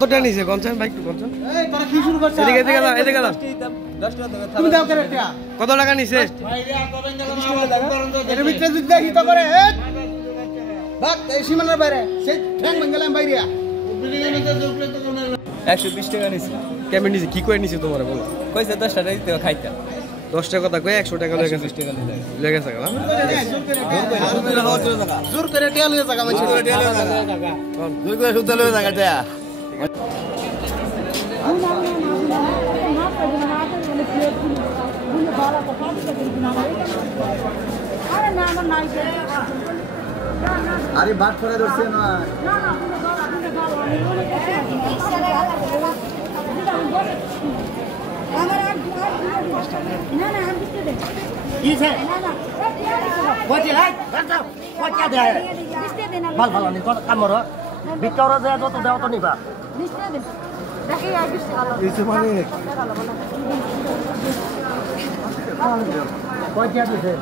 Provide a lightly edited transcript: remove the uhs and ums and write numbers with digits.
কতটা নিছে কোনছেন ভাই একটু কোনছেন এই তোরা কি শুরু করছিস এদিকে এদিকে দাও এদিকে দাও 10 টাকা তুমি দাও করে টাকা কত টাকা নিছে ভাই রে কবেন গেল এর ভিতরে যদি দেখি তো করে ভাগ এই সীমানার বাইরে সেই ঠ্যাং মঙ্গলাম বাইরিয়া বিল্ডিং এর মধ্যে জোর করে তো কোন 120 টাকা নিছে কেমন নিছে কি করে নিছে তোমারে বলো কইছে 10 টাকা দিতে খাইতা 10 টাকা কথা কই 100 টাকা লয়ে গেছে 20 টাকা লয়ে গেছে না জোর করে টিয়া লয়ে জায়গা মানছে জোর করে শুদ্ধ লয়ে জায়গা টিয়া আরে বাট করে ধরছে না কি છે કોચી લાઈ કાકા કોચા દે ভাল ভাল নি তো কামর ভিতর যে যত দেও তো নিবা নিশ্চয় দেন দেখি আর কিছু ভালো কিছু মানে কোচা দিছে